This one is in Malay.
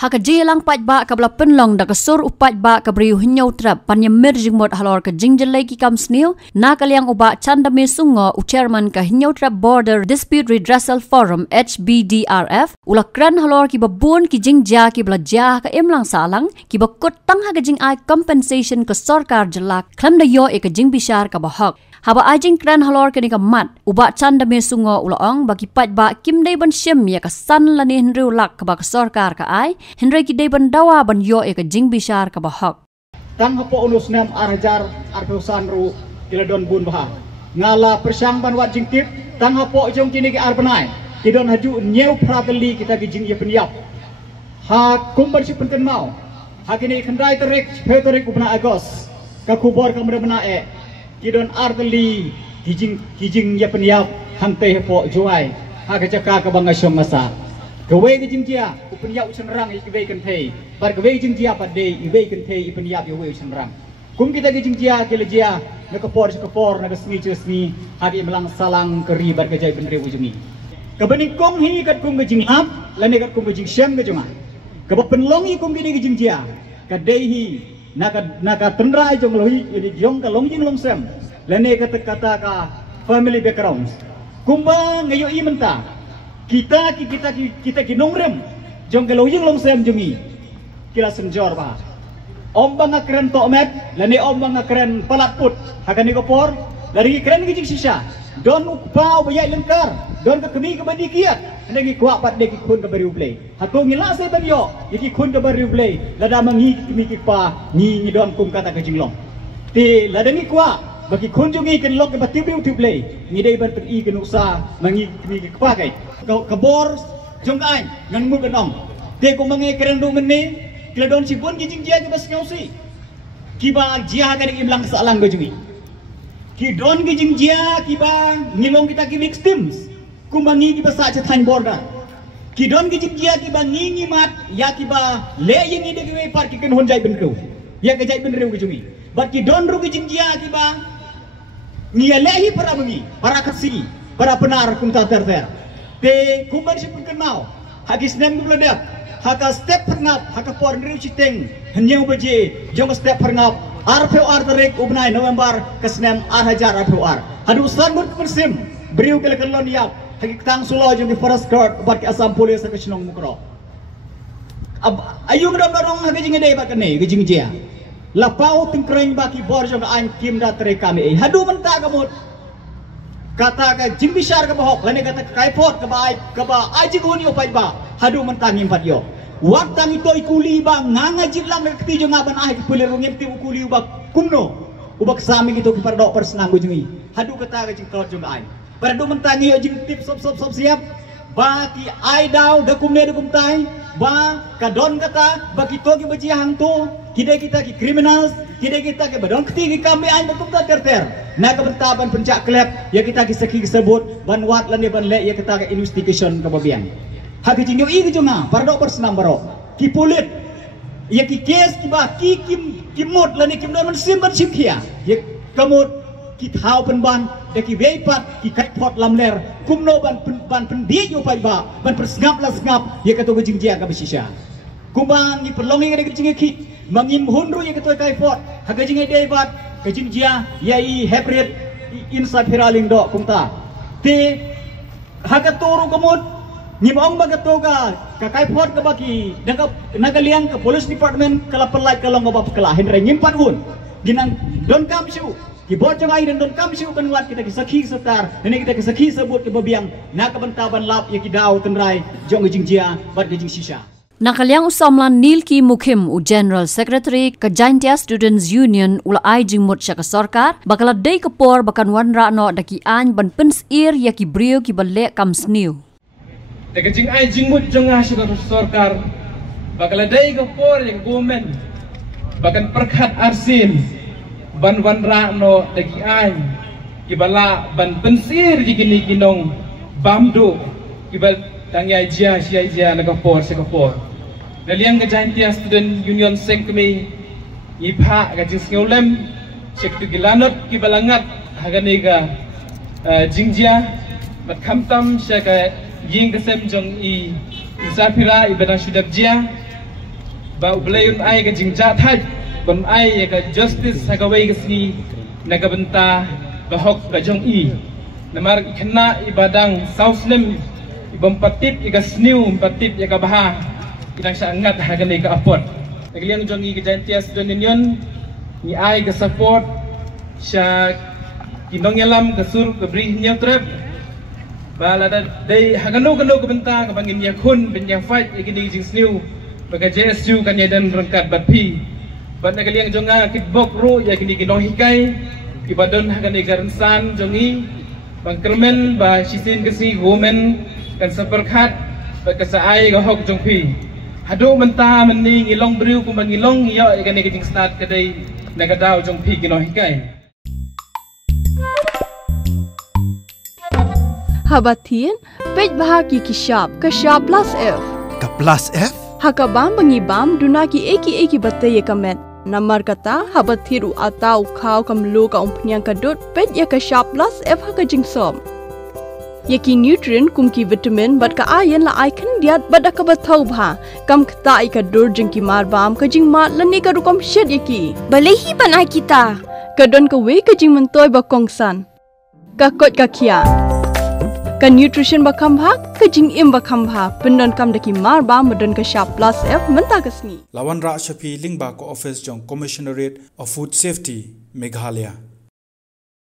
Haka jelang pat ba kabla penlong da kasur upat ba kabriu hinyau trap panyamir jingmot halor ka jingjelai ki kam snil na kaliang uba chandame sungo u chairman ka hinyau trap border dispute redressal forum HBDRF ulakran halor ki babun ki jingja ki belajar ka emlang salang ki bakut tang ha ka jing ai compensation ka sarkar jelak klam da yo e ka jing bishar ka bahak haba ajing kran halor ka ni ka mat uba chandame sungo ulaong bagi pat ba kim dai ban shem ya ka san lani henriu lak ka ba ka sarkar ka ai Henry ki deban dawa ban yo e ka jing bishar ka bahak. Tang hapo unus nem arajar arpusan ru kiladon bun bahak. Ngala persyang ban wat jing tip tang hapo jong kini ki arbanai. Kidon haju nyeu prateli kita ki jing ye penyap. Ha kumbar si penten mau. Ha kini kendai terik peterik upna agos. Ka kubor ka mena e. Kidon arteli ki jing ye penyap hante hapo juai. Ha ka caka ka bangasyong masa. Gawe ke jingja, upenya usan rang ibe kan thei. Par gawe jingja pade ibe kan thei ipenya gawe usan rang. Kum kita ke jingja ke lejia, nak kapor nak sni hadi melang salang keri bar gajai benre ujungi. Kabani kong hi kat kum ke jinglap, lane kat kum ke jingsem ke jonga. Kaba penlongi kum ke jingja, kadai hi naka tendrai jong lohi ini jong ka long jing long sem. Lane kata ka family background. Kumba ngayo i menta. Kita kinongrem jong keloyeng long sem jungi kila senjor ba om bang keren tokmet lani om bang keren palat put hakani kopor dari keren gijing sisa don upau bayai lengkar don ke kemi ke badi kiat ndegi kuak pat deki kun ke bari ublei hatu ngila se banyo yiki kun ke bari ublei lada mangi kemi kipa ni don kum kata ke jinglong ti lada ni kuak bagi kunjungi ke lok ke batibiu tiblei ngidai ban pen i ke nusa mangi kemi ke pakai kabor jong ai ngan mu kenong te ko mangi keren du meni kladon si bon gijing jia ke bas ngausi kiba jia ka ning imlang salang go jungi ki don gijing jia kiba ngilong kita ki victims kumangi ki basa cha than border ki don gijing jia kiba ngi mat ya kiba le yeng ide ke par ki ken hon jai ben kru ya ke jai ben rew go jungi bat ki don ru gijing jia kiba ngia lehi para mengi para kasi para penar kum ta ter te kumban si pun kenal hagis nem bledap haka step pernap haka por riu citeng henyau beje jong step pernap RPR tarik ubnai November kesnem hajar RPR hadu sanbut persim beriu kele kelon yap hagi tang sulo jong di forest guard bat ke asam polis ke sinong mukro ayu ngdam dorong hagi jing dei ba kene gijing jia lapau tingkreng baki bor jong an kim da tarik kami hadu menta gamut kata ka jing bishar ka bahok lane kata ka kaipot ka ba ai jing huni opai ba hadu mentangim pat yo waktang ito ikuli ba nganga jinglang ka ti jong aban ai kulir ngem ti ukuli ba kumno ubak sami gitu ki pardo persnang jungi hadu kata ka jing klot jong ai pardo mentangi yo jing tip sop siap ba ki ai daw da kumne da kumtai ba ka don kata ba kito ki baji hang tu kita ki criminals kita ke badong keti ki kami ai betum ta ter na ka bentaban pencak klep ya kita ki saki sebut ban wat lan ban le ya kita ke investigation ka babian ha ki jingyo i ki jonga pardo persnam baro ki pulit ya ki case ki ba ki mod lan ki don man simban simkhia ya kamut ki thau pen ban de ki weipat ki kat pot lamler kumno ban pendia yo pai ba ban persngap la sngap ya ka to jingjia ka bisisha kumbang ni perlongi ka jingi ki mangin hunru ya ka to kai pot ha ka jingi dei bat ka jingjia ya i hybrid insa piraling do kumta te ha ka toru kamut ni mong ba ka to ka kai pot ka baki nagaliang ka police department kala pelai kalong ba pekala henre nyimpan hun ginang don kam shu ki bocong ai don kam shu kan wat kita ki sakhi setar ini kita ki sakhi sebut ke babiang na ka bentaban lap ya ki daw tenrai jong jingjia bat jing sisa Nakaliang usamlan Nilki Mukim u General Secretary ke Jaintia Students Union ula ai jingmut sya ke sarkar bakala dei kapor bakan wanra no daki an ban pensir ya ki brio ki balle kam sniu deke jing ai jingmut jonga sya ke sarkar bakala dei kapor ya government bakan perkhat arsin ban wanra no daki ai ki bala ban pensir jigini kinong bamdu ki bal tangyai jia sia na kapor sya kapor Daliang ke Jaintia Student Union Seng kami ipha ka jing ngolem cek tu gilanot ki balangat hagani ka jingjia mat khamtam sya ka ying kesem jong i isapira ibana sudap jia ba ublayun ay ka jingja thaj kon ay ka justice sa kaway kasni nagabenta bahok ka jong i namar ikna ibadang sausnem ibang patip igasniw patip ya kabaha inang sa angat haganay ka apot nagliang jong i kajantias don ninyon ni ay ka support siya kinongyalam kasur kabri hinyaw trap bala day hagano kabenta kabangin yakun binya fight ikini jing sniw baga JSU kanya dan rangkat batpi bat nagaliang jonga kickbox ro ya kini kinong hikay ibadon haganay karansan jongi bang kermen ba sisin kasi women kan saperkat ba kasaay gahok jongpi hado menta mening ilong briu kumang ilong iyo ikani kijing start kaday nagadaw jongpi kinong hikay Habatin pej bahagi kishap plus F Ka plus F? Hakabam bangibam dunaki eki batay kamet namar kata habathiru atau kau kamlu ka umpnyang kadut pet ya ka sharp plus F haka jingsom yaki nutrient kumki vitamin bat ka iron la icon diat bada ka bathau bha kam kta ka dur jingki marbam ka jingma lani ka rukom shed yaki balehi banai kita kadon ka we ka jing mentoy ba kongsan ka kot ka kia ka nutrition bakam bha ka jing im bakam bha pendon kam daki mar ba medon ka sharp plus F menta kasni Lawan Ra Shafi Lingba ko office jong Commissionerate of Food Safety Meghalaya